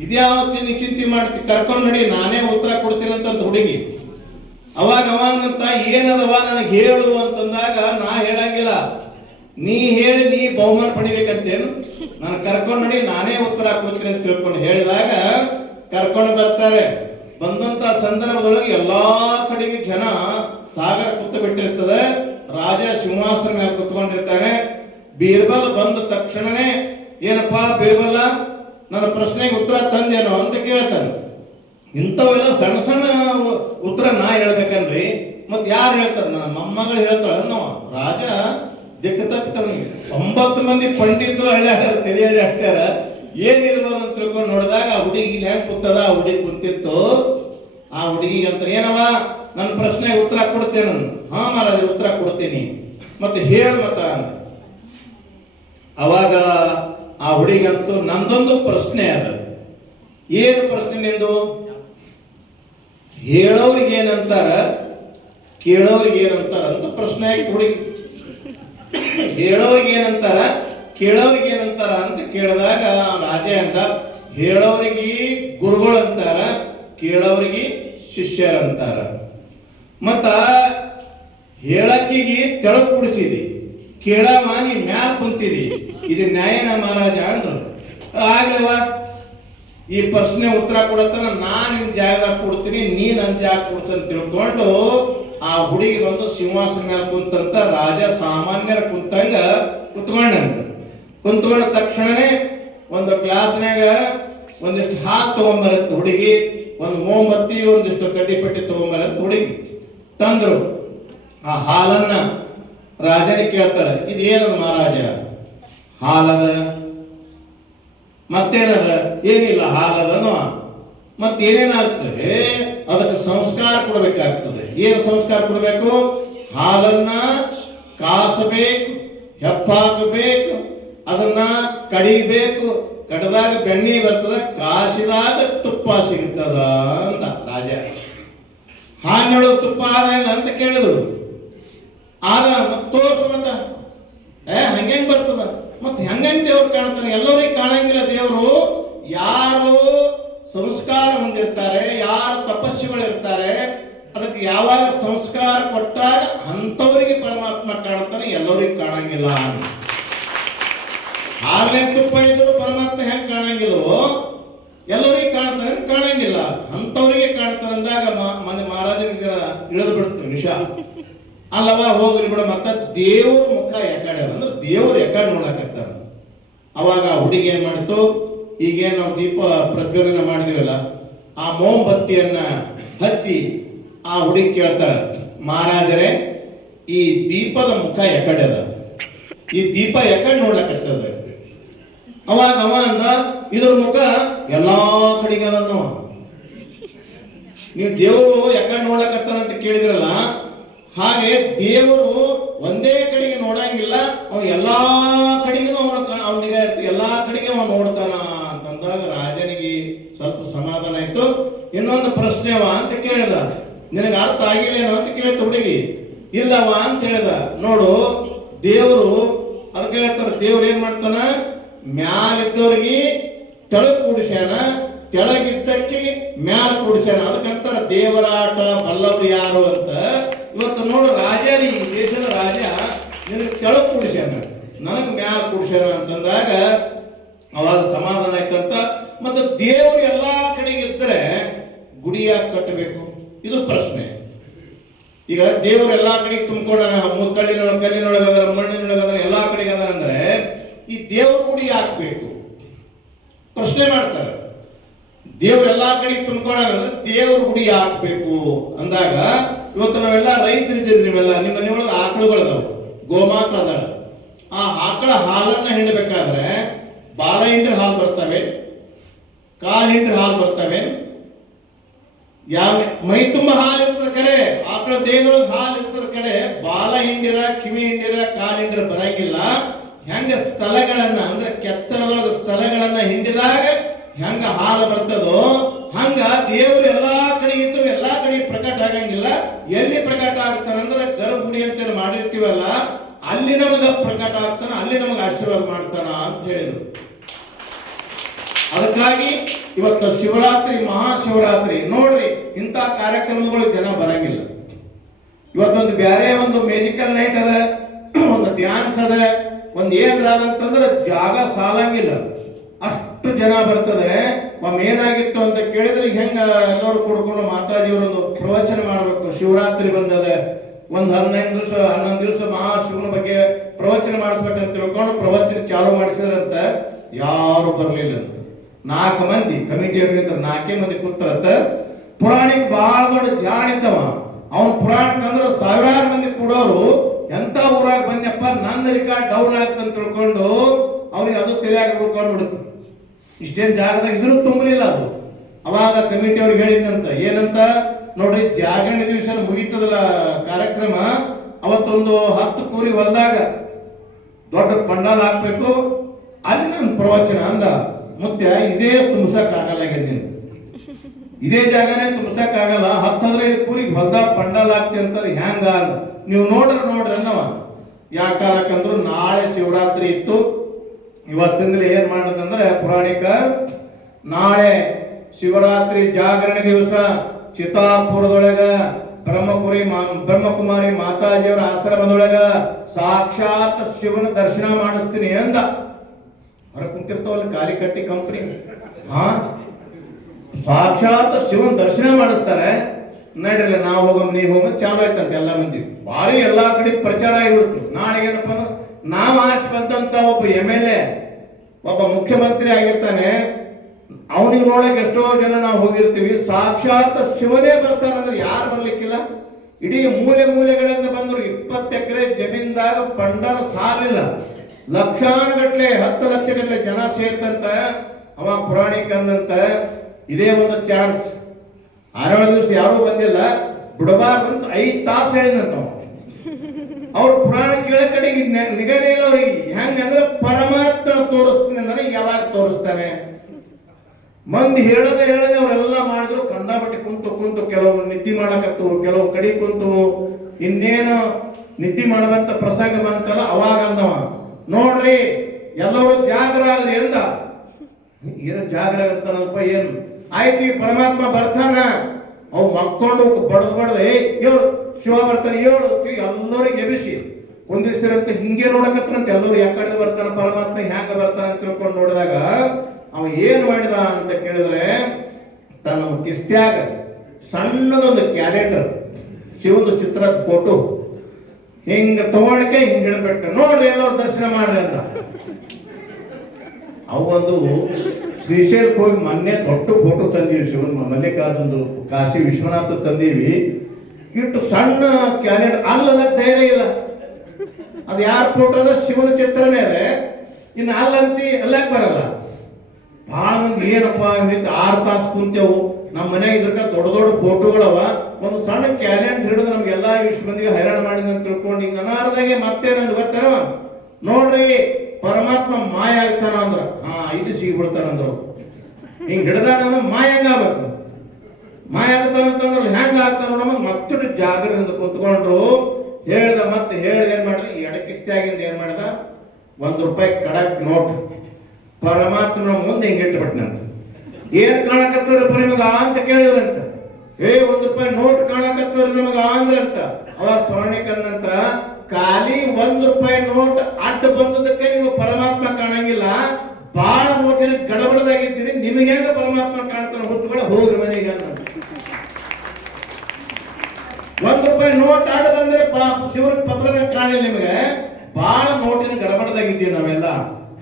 ಇದ್ಯಾವತ್ತು ನೀ ಚಿಂತೆ ಮಾಡ್ತಿ, ಕರ್ಕೊಂಡು ನಡಿ, ನಾನೇ ಉತ್ತರ ಕೊಡ್ತೀನಿ ಅಂತ ಹುಡುಗಿ. ಅವಾಗ ಅವಂತ ಏನದವ ನನಗೆ ಹೇಳು ಅಂತಂದಾಗ, ನಾ ಹೇಳಂಗಿಲ್ಲ, ನೀ ಹೇಳಿ ನೀ ಬಹುಮಾನ ಪಡಿಬೇಕಂತೇನು, ನಾನು ಕರ್ಕೊಂಡು ನಡಿ, ನಾನೇ ಉತ್ತರ ಕೊಡ್ತೀನಿ ಅಂತ ತಿಳ್ಕೊಂಡು ಹೇಳಿದಾಗ ಕರ್ಕೊಂಡು ಬರ್ತಾರೆ. ಬಂದಂತ ಸಂದರ್ಭದೊಳಗೆ ಎಲ್ಲಾ ಕಡೆಗೆ ಜನ ಸಾಗರ ಕೂತು ಬಿಟ್ಟಿರ್ತದೆ. ರಾಜ ಸಿಂಹಾಸನ ಮೇಲೆ ಕುತ್ಕೊಂಡಿರ್ತಾನೆ. ಬೀರ್ಬಲ್ ಬಂದ ತಕ್ಷಣನೇ, ಏನಪ್ಪಾ ಬೀರ್ಬಲ್ಲ, ನನ್ನ ಪ್ರಶ್ನೆಗೆ ಉತ್ತರ ತಂದೇನೋ ಅಂತ ಕೇಳ್ತಾನೆ. ಇಂಥವೆಲ್ಲ ಸಣ್ಣ ಸಣ್ಣ ಉತ್ತರ ನಾ ಹೇಳ್ಬೇಕನ್ರಿ, ಮತ್ತೆ ಯಾರು ಹೇಳ್ತಾರೆ? ನನ್ನ ಮೊಮ್ಮಗಳು ಹೇಳ್ತಾಳೆ. ನಾವು ರಾಜ ದಿಕ್ಕ ತಪ್ಪಿತಾನೆ. 9 ಮಂದಿ ಪಂಡಿತರು ಹಳ್ಳ್ಯಾರ ತಲೆ ಹಚ್ಚಾರ, ಏನಿರ್ಬೋದು ಅಂತ ತಿಳ್ಕೊಂಡು ನೋಡಿದಾಗ ಆ ಹುಡುಗಿ ಹೆಂಗ್ ಕೂತದ, ಆ ಹುಡುಗಿ ಕುಂತಿತ್ತು. ಆ ಹುಡುಗಿಗೆ ಅಂತ, ಏನವ ನನ್ನ ಪ್ರಶ್ನೆಗೆ ಉತ್ತರ ಕೊಡ್ತೇನೆ. ಹಾ ಮಹಾರಾಜ ಉತ್ತರ ಕೊಡ್ತೀನಿ, ಮತ್ತೆ ಹೇಳು ಮತ್ತ. ಅವಾಗ ಆ ಹುಡುಗಂತೂ, ನಂದೊಂದು ಪ್ರಶ್ನೆ ಅದ. ಏನು ಪ್ರಶ್ನೆ ನಿಂದು? ಹೇಳೋರಿಗೆ ಏನಂತಾರ, ಕೇಳೋರಿಗೆ ಏನಂತಾರ ಅಂತ ಪ್ರಶ್ನೆ ಆಗಿ ಹುಡುಗಿ. ಹೇಳೋರಿಗೆ ಏನಂತಾರ, ಕೇಳೋರಿಗೆ ಏನಂತಾರ ಅಂತ ಕೇಳಿದಾಗ ರಾಜ ಅಂದ, ಹೇಳೋರಿಗೆ ಗುರುಗಳು ಅಂತಾರ, ಕೇಳೋರಿಗೆ ಶಿಷ್ಯರಂತಾರ. ಮತ್ತ ಹೇಳಕ್ಕಿಗೆ ತೆಳಗ್ ಕುಡಿಸಿದಿ, ಕೇಳವ ನೀ ಮ್ಯಾಲ ಕುಂತಿದಿ, ಇದು ನ್ಯಾಯನ ಮಹಾರಾಜ ಅಂದ್ರು. ಆಗ್ಲವಾ ಈ ಪ್ರಶ್ನೆ ಉತ್ತರ ಕೊಡತನ ನಾನು ನಿನ್ ಜಾಗದಾಗ ಕೊಡ್ತೀನಿ, ನೀ ನನ್ನ ಜಾಗ ಕೊಡ್ಸಂತ ತಿಳ್ಕೊಂಡು ಆ ಹುಡುಗಿ ಬಂದು ಸಿಂಹಾಸನ ಮೇಲೆ ಕುಂತಂತ ರಾಜ ಸಾಮಾನ್ಯರ ಕುಂತಂಗ ಕುತ್ಕೊಂಡಂತ. ಕುಂತ್ಕೊಂಡ ತಕ್ಷಣನೇ ಒಂದು ಗ್ಲಾಸ್ನಾಗ ಒಂದಿಷ್ಟು ಹಾಲು ತಗೊಂಬರತ್ತ ಹುಡುಗಿ, ಒಂದು ಮೋಂಬತ್ತಿ, ಒಂದಿಷ್ಟು ಕಡ್ಡಿಪಟ್ಟಿ ತಗೊಂಬರತ್ತ ಹುಡುಗಿ. ತಂದ್ರು. ಆ ಹಾಲನ್ನ ರಾಜನಿಗೆ ಕೇಳ್ತಾಳೆ, ಇದು ಏನದ ಮಹಾರಾಜ? ಹಾಲದ. ಮತ್ತೇನದ? ಏನಿಲ್ಲ, ಹಾಲದನು. ಮತ್ತೇನೇನಾಗ್ತದೆ? ಅದಕ್ಕೆ ಸಂಸ್ಕಾರ ಕೊಡಬೇಕಾಗ್ತದೆ. ಏನು ಸಂಸ್ಕಾರ ಕೊಡಬೇಕು? ಹಾಲನ್ನ ಕಾಸಬೇಕು, ಹೆಪ್ಪಾಕಬೇಕು, ಅದನ್ನ ಕಡಿಬೇಕು, ಕಡದಾಗ ಬೆಣ್ಣೆ ಬರ್ತದ, ಕಾಸಿದಾಗ ತುಪ್ಪ ಸಿಗ್ತದ ಅಂತ ರಾಜ. ಹಾನೊಳಗೆ ತುಪ್ಪ ಆದ ಅಂತ ಕೇಳಿದ್ರು. ಆದ ತೋರ್ಸು ಮತ್ತ, ಹಂಗೆಂಗ್ ಬರ್ತದ? ಮತ್ತೆ ಹೆಂಗಂಗ್ ದೇವ್ರು ಕಾಣ್ತಾನೆ? ಎಲ್ಲರಿಗೂ ಕಾಣಂಗಿಲ್ಲ ದೇವರು. ಯಾರು ಸಂಸ್ಕಾರ ಹೊಂದಿರ್ತಾರೆ, ಯಾರು ತಪಸ್ಸುಗಳಿರ್ತಾರೆ, ಅದಕ್ಕೆ ಯಾವಾಗ ಸಂಸ್ಕಾರ ಕೊಟ್ಟಾಗ ಅಂಥವರಿಗೆ ಪರಮಾತ್ಮ ಕಾಣ್ತಾನೆ, ಎಲ್ಲರಿಗೂ ಕಾಣಂಗಿಲ್ಲ. ಹಾಲೇ ತುಪ್ಪ ಇದ್ರು ಪರಮಾತ್ಮ ಹೆಂಗ್ ಕಾಣಂಗಿಲ್ವೋ, ಎಲ್ಲರಿಗೂ ಕಾಣ್ತಾನೆ, ಕಾಣಂಗಿಲ್ಲ, ಅಂಥವ್ರಿಗೆ ಕಾಣ್ತಾನೆ ಅಂದಾಗ ಮೊನ್ನೆ ಮಹಾರಾಜನಿಗೆ ಇಳಿದು ಬಿಡ್ತು ನಿಶಾ. ಅಲ್ಲವ ಹೋಗ್ಲಿ ಬಿಡ, ಮತ್ತ ದೇವ್ರ ಮುಖ ಯಾಕಡೆ ಅಂದ್ರೆ ದೇವ್ರು ಯಾಕಡೆ ನೋಡಕತ್ತಾರ. ಅವಾಗ ಹುಡುಗಿ ಏನ್ ಮಾಡಿತು, ಈಗೇನು ನಾವು ದೀಪ ಪ್ರಜ್ವಲನ ಮಾಡಿದಿವಲ್ಲ, ಆ ಮೋಂಬತ್ತಿಯನ್ನ ಹಚ್ಚಿ ಆ ಹುಡುಗಿ ಕೇಳ್ತಾಳ, ಮಹಾರಾಜರೇ ಈ ದೀಪದ ಮುಖ ಯಾಕಡೆ ಅದ, ಈ ದೀಪ ಯಾಕಡೆ ನೋಡ್ಲಕತ್ತದ. ಅವಾಗ ಅವ ಅಂದ, ಇದ್ರ ಮುಖ ಎಲ್ಲಾ ಕಡೆಗೆ ಅದನ್ನವ. ನೀವು ದೇವರು ಯಾಕಡೆ ನೋಡ್ಲಕತ್ತಾನ ಅಂತ ಕೇಳಿದ್ರಲ್ಲ, ಹಾಗೆ ದೇವರು ಒಂದೇ ಕಡೆಗೆ ನೋಡಂಗಿಲ್ಲ, ಅವ ಎಲ್ಲಾ ಕಡೆಗೂ ಅವನಿಗೆ ಎಲ್ಲಾ ಕಡೆಗೆ ಅವ ನೋಡ್ತಾನ ಅಂತಂದಾಗ ರಾಜನಿಗೆ ಸ್ವಲ್ಪ ಸಮಾಧಾನ ಆಯ್ತು. ಇನ್ನೊಂದು ಪ್ರಶ್ನೆವ ಅಂತ ಕೇಳಿದ, ನಿನಗೆ ಅರ್ಥ ಆಗಿಲ್ಲೇನೋ ಅಂತ ಕೇಳ್ತ ಹುಡುಗಿ. ಇಲ್ಲವ ಅಂತ ಹೇಳಿದ. ನೋಡು, ದೇವರು ಅದಕ್ಕೆ ಹೇಳ್ತಾರ, ದೇವ್ರು ಏನ್ ಮಾಡ್ತಾನ, ಮ್ಯಾಲಿದ್ದವ್ರಿಗೆ ತೆಳಗ್ ಕೂಡಿಸ್ಯಾನ, ಕೆಳಗಿದ್ದಕ್ಕೆ ಮ್ಯಾಲ ಕೂಡಿಸ್ಯಾನ. ಅದಕ್ಕಂತಾರ ದೇವರಾಟ ಬಲ್ಲವ್ರು ಯಾರು ಅಂತ. ಇವತ್ತು ನೋಡು, ರಾಜರಿ ಈ ದೇಶದ ರಾಜ ನಿನಗೆ ತೆಳಗ್ ಕೂಡಿಸ್ಯಾನ, ನನಗ್ ಮ್ಯಾಲ ಕೂಡಿಸ್ಯಾನ ಅಂತಂದಾಗ ಅವಾಗ ಸಮಾಧಾನ ಆಯ್ತಂತ. ಮತ್ತು ದೇವರು ಎಲ್ಲಾ ಕಡೆಗೆ ಇದ್ದರೆ ಗುಡಿ ಯಾಕೆ ಕಟ್ಟಬೇಕು, ಇದು ಪ್ರಶ್ನೆ. ಈಗ ದೇವರು ಎಲ್ಲಾ ಕಡೆಗೆ ತುಂಬಿಕೊಂಡ, ಕಲ್ಲಿನೊಳಗದ, ಮಣ್ಣಿನೊಳಗದ, ಎಲ್ಲಾ ಕಡೆಗೆ ಅದ ಅಂದ್ರೆ ಈ ದೇವ್ರ ಗುಡಿ ಹಾಕ್ಬೇಕು ಪ್ರಶ್ನೆ ಮಾಡ್ತಾರೆ. ದೇವ್ರ ಎಲ್ಲಾ ಕಡೆಗೆ ತುಂಬಿಕೊಂಡ ಅಂದ್ರೆ ದೇವ್ರ ಗುಡಿ ಹಾಕ್ಬೇಕು ಅಂದಾಗ, ಇವತ್ತು ನಾವೆಲ್ಲ ರೈತರಿದ್ದೀರಿ, ನೀವೆಲ್ಲ ನಿಮ್ಮ ಮನೆಯೊಳಗೆ ಆಕಳುಗಳದಾವ, ಗೋಮಾತ ಅದಾಳ. ಆ ಆಕಳ ಹಾಲನ್ನ ಹಿಂಡಬೇಕಾದ್ರೆ ಬಾಲ ಹಿಂಡ್ರ ಹಾಲು ಬರ್ತವೆ, ಕಾಲ್ ಹಿಂಡ್ರ ಹಾಲು ಬರ್ತವೆ, ಯಾವ ಮೈ ತುಂಬ ಹಾಲು ಇರ್ತದ ಕರೆ, ಆಕಳ ದೇಹದೊಳಗೆ ಹಾಲು ಇರ್ತದ ಕರೆ, ಬಾಲ ಹಿಂಡಿರ, ಕಿವಿ ಹಿಂಡಿರ, ಕಾಲ್ ಹಿಂಡಿರ ಬರಂಗಿಲ್ಲ. ಹೆಂಗ ಸ್ಥಳಗಳನ್ನ ಅಂದ್ರೆ ಕೆಚ್ಚಲದೊಳಗೆ ಸ್ಥಳಗಳನ್ನ ಹಿಂಡಿದಾಗ ಹೆಂಗ ಹಾಲು ಬರ್ತದೋ ಹಂಗ ದೇವರು ಎಲ್ಲಾ ಕಡೆ ಇದ್ದು ಎಲ್ಲಾ ಕಡೆ ಪ್ರಕಟ ಆಗಂಗಿಲ್ಲ. ಎಲ್ಲಿ ಪ್ರಕಟ ಆಗ್ತಾನಂದ್ರೆ ಗರ್ಭಗುಡಿ ಅಂತ ಮಾಡಿರ್ತೀವಲ್ಲ, ಅಲ್ಲಿ ನಮಗ ಪ್ರಕಟ ಆಗ್ತಾನ, ಅಲ್ಲಿ ನಮಗ ಆಶೀರ್ವಾದ ಮಾಡ್ತಾನ ಅಂತ ಹೇಳಿದ್ರು. ಅದಕ್ಕಾಗಿ ಇವತ್ತು ಶಿವರಾತ್ರಿ, ಮಹಾಶಿವರಾತ್ರಿ ನೋಡ್ರಿ, ಇಂಥ ಕಾರ್ಯಕ್ರಮಗಳು ಜನ ಬರಂಗಿಲ್ಲ. ಇವತ್ತೊಂದು ಬೇರೆ ಒಂದು ಮ್ಯೂಸಿಕಲ್ ನೈಟ್ ಅದ, ಒಂದು ಡ್ಯಾನ್ಸ್ ಅದ, ಒಂದು ಏನಾದಂತಂದ್ರೆ ಜಾಗ ಸಾಲಂಗಿಲ್ಲ, ಅಷ್ಟು ಜನ ಬರ್ತದೆ. ಒಮ್ಮೆ ಏನಾಗಿತ್ತು ಅಂತ ಕೇಳಿದ್ರೆ, ಹೆಂಗ ಎಲ್ಲರೂ ಕೂಡ್ಕೊಂಡು ಮಾತಾಜಿಯವರೊಂದು ಪ್ರವಚನ ಮಾಡಬೇಕು, ಶಿವರಾತ್ರಿ ಬಂದದ, ಒಂದು 11 ದಿವಸ ಮಹಾಶಿವನ ಬಗ್ಗೆ ಪ್ರವಚನ ಮಾಡಿಸ್ಬೇಕಂತ ತಿಳ್ಕೊಂಡು ಪ್ರವಚನ ಚಾಲು ಮಾಡಿಸಿದ್ರಂತ. ಯಾರು ಬರಲಿಲ್ಲ ಅಂತ 4 ಮಂದಿ ಕಮಿಟಿಯವ್ರಿಗಿಂತ 4 ಮಂದಿ ಕೂತ್ರತ್ತ. ಪುರಾಣಿಕ್ ಬಹಳ ದೊಡ್ಡ ಜಾಣಿದ್ದವ, ಅವನ್ ಪುರಾಣಕ್ಕೆ ಅಂದ್ರೆ ಸಾವಿರಾರು ಮಂದಿ ಕೂಡೋರು, ಎಂತ ಊರಾಗ ಬಂದಪ್ಪ, ನನ್ನ ರಿಕಾರ್ಡ್ ಡೌನ್ ಆಗ್ತಂತ ತಿಳ್ಕೊಂಡು ಅವ್ರಿಗೆ ಅದು ತಿಳಿಯಾಗಿ ಉಳ್ಕೊಂಡು ಬಿಡುತ್ತೆ. ಇಷ್ಟೇನ್ ಜಾಗದಾಗ ಇದ್ರೂ ತುಂಬಲಿಲ್ಲ ಅದು. ಅವಾಗ ಕಮಿಟಿ ಅವ್ರಿಗೆ ಹೇಳಿದ್ನಂತ, ಏನಂತ ನೋಡ್ರಿ, ಜಾಗರಣೆ ದಿವಸ ಮುಗೀತದಲ್ಲ ಕಾರ್ಯಕ್ರಮ, ಅವತ್ತೊಂದು 10 ಕೂರಿ ಹೊಲ್ದಾಗ ದೊಡ್ಡ ಪಂಡಾಲ್ ಹಾಕ್ಬೇಕು, ಅಲ್ಲಿ ನನ್ನ ಪ್ರವಚನ ಅಂದ. ಮುತ್ಯ, ಇದೇ ತುಂಬಸಕ್ ಆಗಲ್ಲ, ಇದೇ ಜಾಗನೇ ತುಂಬಸಕ್ ಆಗಲ್ಲ, 10-15 ಕೂರಿಗೆ ಹೊಲ್ದಾಗ ಪಂಡಾಲ್ ಹಾಕ್ತಿ ಅಂತಾರೆ, ಹ್ಯಾಂಗ ನೀವು ನೋಡ್ರಿ ಅನ್ನವ. ಯಾಕಂದ್ರು ನಾಳೆ ಶಿವರಾತ್ರಿ ಇತ್ತು. ಇವತ್ತಿಂದಲೇ ಏನ್ ಮಾಡದಂದ್ರೆ ಪುರಾಣಿಕ, ನಾಳೆ ಶಿವರಾತ್ರಿ ಜಾಗರಣೆ ದಿವಸ ಚಿತ್ತಾಪುರದೊಳಗ ಬ್ರಹ್ಮಕುಮಾರಿ ಮಾತಾಜಿಯವರ ಆಶ್ರಮದೊಳಗ ಸಾಕ್ಷಾತ್ ಶಿವನ ದರ್ಶನ ಮಾಡಿಸ್ತೀನಿ ಅಂದ. ಹೊರ ಕುಂತಿರ್ತಾವಲ್ಲ ಖಾಲಿ ಕಟ್ಟಿ ಕಂಪನಿ, ಸಾಕ್ಷಾತ್ ಶಿವನ ದರ್ಶನ ಮಾಡಿಸ್ತಾರೆ. ನಡ್ರಲ್ಲ ನಾವು ಹೋಗಮ್, ನೀವು ಹೋಗ, ಚಾಲು ಆಯ್ತಂತ ಎಲ್ಲ ಮಂದಿ. ಭಾರಿ ಎಲ್ಲಾ ಕಡೆ ಪ್ರಚಾರ ಆಗಿಬಿಡ್ತು. ನಾಳೆ ಏನಪ್ಪಾ ಅಂದ್ರೆ, ನಾವು ಆಶೆ ಬಂದಂತ ಒಬ್ಬ MLA, ಒಬ್ಬ ಮುಖ್ಯಮಂತ್ರಿ ಆಗಿರ್ತಾನೆ, ಅವನಿಗೆ ನೋಡಕ್ ಎಷ್ಟೋ ಜನ ನಾವು ಹೋಗಿರ್ತೀವಿ. ಸಾಕ್ಷಾತ್ ಶಿವನೇ ಬರ್ತಾನಂದ್ರೆ ಯಾರು ಬರ್ಲಿಕ್ಕಿಲ್ಲ. ಇಡೀ ಮೂಲೆಗಳಿಂದ ಬಂದ್ರು. 20 ಎಕರೆ ಜಮೀನ್ದಾಗ ಪಂಡಾಲ ಸಾಲಿಲ್ಲ, ಲಕ್ಷಾನುಗಟ್ಲೆ 10 ಲಕ್ಷ ಗಟ್ಟಲೆ ಜನ ಸೇರ್ತಂತ. ಅವ ಪುರಾಣಿಕ ಅಂದಂತ, ಇದೇ ಒಂದು ಚಾನ್ಸ್, 6 ದಿವಸ ಯಾರೂ ಬಂದಿಲ್ಲ, ಬಿಡಬಾರ್ದಂತ 5 ತಾಸು ಹೇಳಿದಂತ. ಅವ್ರ ಪುರಾಣ ಕೇಳ ಕಡೆಗೆ ನಿಗನೇ ಇಲ್ಲ ಅವ್ರಿಗೆ. ಹೆಂಗಂದ್ರೆ ಪರಮಾತ್ಮ ತೋರಿಸ್ತೀನಿ ಅಂದ್ರೆ ಯಾವಾಗ ತೋರಿಸ್ತಾನೆ. ಮಂದಿ ಹೇಳದೆ ಅವರೆಲ್ಲ ಮಾಡಿದ್ರು. ಕಂಡಾಪಟ್ಟಿ ಕುಂತು ಕೆಲವು ನಿದ್ದೆ ಮಾಡಕತ್ತು, ಕೆಲವು ಕಡಿ ಕುಂತು, ಇನ್ನೇನು ನಿದ್ದೆ ಮಾಡುವಂತ ಪ್ರಸಂಗ ಬಂತಲ್ಲ, ಅವಾಗ ಅಂದವ, ನೋಡ್ರಿ ಎಲ್ಲರೂ ಜಾಗ್ರ ಆಗ್ರಿ ಅಂದ. ಏನು ಜಾಗ್ರ ಆಗ್ತಾನಲ್ಪ, ಏನು ಆಯ್ತು, ಈ ಪರಮಾತ್ಮ ಬರ್ತಾನ, ಅವ್ ಮಕ್ಕೊಂಡು ಬಡದು ಹೇಳು ಶಿವ ಬರ್ತಾನೆ, ಹೇಳು ಎಲ್ಲರಿಗೆ ಎಬಿಸಿ ಕುಂದಿಸಿರಂತ. ಹಿಂಗೆ ನೋಡಕತ್ತಂತ ಎಲ್ಲರೂ ಯಾಕಡೆ ಬರ್ತಾನ ಪರಮಾತ್ಮ, ಹ್ಯಾಂಗ ಬರ್ತಾನ ಅಂತ ತಿಳ್ಕೊಂಡು ನೋಡಿದಾಗ ಅವ ಏನ್ ಮಾಡಿದ ಅಂತ ಕೇಳಿದ್ರೆ, ತನ್ನ ಕಿಸ್ತ್ಯಾಗ ಸಣ್ಣದೊಂದು ಕ್ಯಾಲೆಂಡರ್, ಶಿವನ ಚಿತ್ರದ ಫೋಟೋ ಹಿಂಗ ತಗೊಳಕ್ಕೆ ಹಿಂಗ್ ಹೇಳ್ಬಿಟ್ಟು ನೋಡ್ರಿ ಎಲ್ಲರೂ ದರ್ಶನ ಮಾಡ್ರಿ ಅಂತ. ಅವೊಂದು ಶ್ರೀಶೈಲಕ್ಕೆ ಹೋಗಿ ಮೊನ್ನೆ ದೊಡ್ಡ ಫೋಟೋ ತಂದೀವಿ, ಶಿವನ್ ಮಲ್ಲಿಕಾರ್ಜುನದು, ಕಾಶಿ ವಿಶ್ವನಾಥ ತಂದೀವಿ. ಇಟ್ಟು ಸಣ್ಣ ಕ್ಯಾಲೆಂಡರ್ ಅಲ್ಲಲ್ಲ ಧೈರ್ಯ ಇಲ್ಲ. ಅದು ಯಾರ ಫೋಟೋ ಅದ? ಶಿವನ ಚಿತ್ರನೇ ಅದೇ. ಇನ್ನು ಅಲ್ಲಂತಿ ಎಲ್ಲಕ್ಕೆ ಬರಲ್ಲ. ಬಹಳ ಮಂದಿ ಏನಪ್ಪ 6 ತಾಸು ಕುಂತೇವು, ನಮ್ಮ ಮನ್ಯಾಗ ಇದ್ರಕ ದೊಡ್ಡ ದೊಡ್ಡ ಫೋಟೋಗಳವ, ಒಂದು ಸಣ್ಣ ಕ್ಯಾಲೆಂಡರ್ ಹಿಡಿದು ನಮ್ಗೆಲ್ಲಾ ಇಷ್ಟು ಮಂದಿಗೆ ಹೈರಾಣ ಮಾಡಿದ ಅಂತ ತಿಳ್ಕೊಂಡು ಹಿಂಗ ಅನಾರದಾಗೆ ಮತ್ತೆ ನಂದು ಗೊತ್ತಾರವ ನೋಡ್ರಿ ಪರಮಾತ್ಮ ಮಾಯ ಆಗ್ತಾನ ಅಂದ್ರ ಇಲ್ಲಿ ಸಿಗಿಬಿಡ್ತಾನಂದ್ರು. ಹಿಂಗ್ ಹಿಡ್ದಾಗ ಮಾಯ ಹೆಂಗಾಗಬೇಕು? ಮಾಯ ಆಗ್ತಾನಂತಂದ್ರೆ ಹೆಂಗ ಆಗ್ತಾನ ನಮಗ್ ಮತ್ತೆ ಜಾಗ್ರತೆ ಕುಂತ್ಕೊಂಡ್ರು. ಹೇಳ್ದ ಮತ್ತೆ ಹೇಳ್ದ ಏನ್ ಮಾಡಿದ, ಎಡಕಿಸ್ತಾಗಿಂದ ಏನ್ ಮಾಡಿದ, ₹1 ಕಡಕ್ ನೋಟ್ ಪರಮಾತ್ಮನ ಮುಂದೆ ಹಿಂಗೆ ಇಟ್ಟುಬಿಟ್ನಂತ. ಏನ್ ಕಾಣಕತ್ತದ್ರಪ್ಪ ನಿಮಗ ಅಂತ ಕೇಳಿದ್ರಂತ. ₹1 ನೋಟ್ ಕಾಣಕತ್ತದ್ರ ನಿಮಗ ಅಂದ್ರಂತ. ಅವಾಗ ಪೌರಾಣಿಕಂದಂತ, ಖಾಲಿ ₹1 ನೋಟ್ ಅಡ್ಡ ಬಂದದಕ್ಕೆ ನೀವು ಪರಮಾತ್ಮ ಕಾಣಂಗಿಲ್ಲ, ಬಾಳ ನೋಟಿನ ಗಡಬಡದಾಗಿದ್ದೀರಿ, ನಿಮಗೆ ಹೆಂಗ ಪರಮಾತ್ಮ ಕಾಣ್ತಾನೆ, ಹುಚ್ಚುಗಳ ಹೋಗ್ರಿ ಮನೆಗೆ ಅಂತ. ₹1 ನೋಟ್ ಅಡ್ಡ ಬಂದ್ರೆ ಶಿವನ ಪತ್ರನ ಕಾಣಿಲ್ಲ ನಿಮಗೆ, ಬಾಳ ನೋಟಿನ ಗಡಬಡದಾಗಿದ್ದೀವಿ ನಾವೆಲ್ಲ.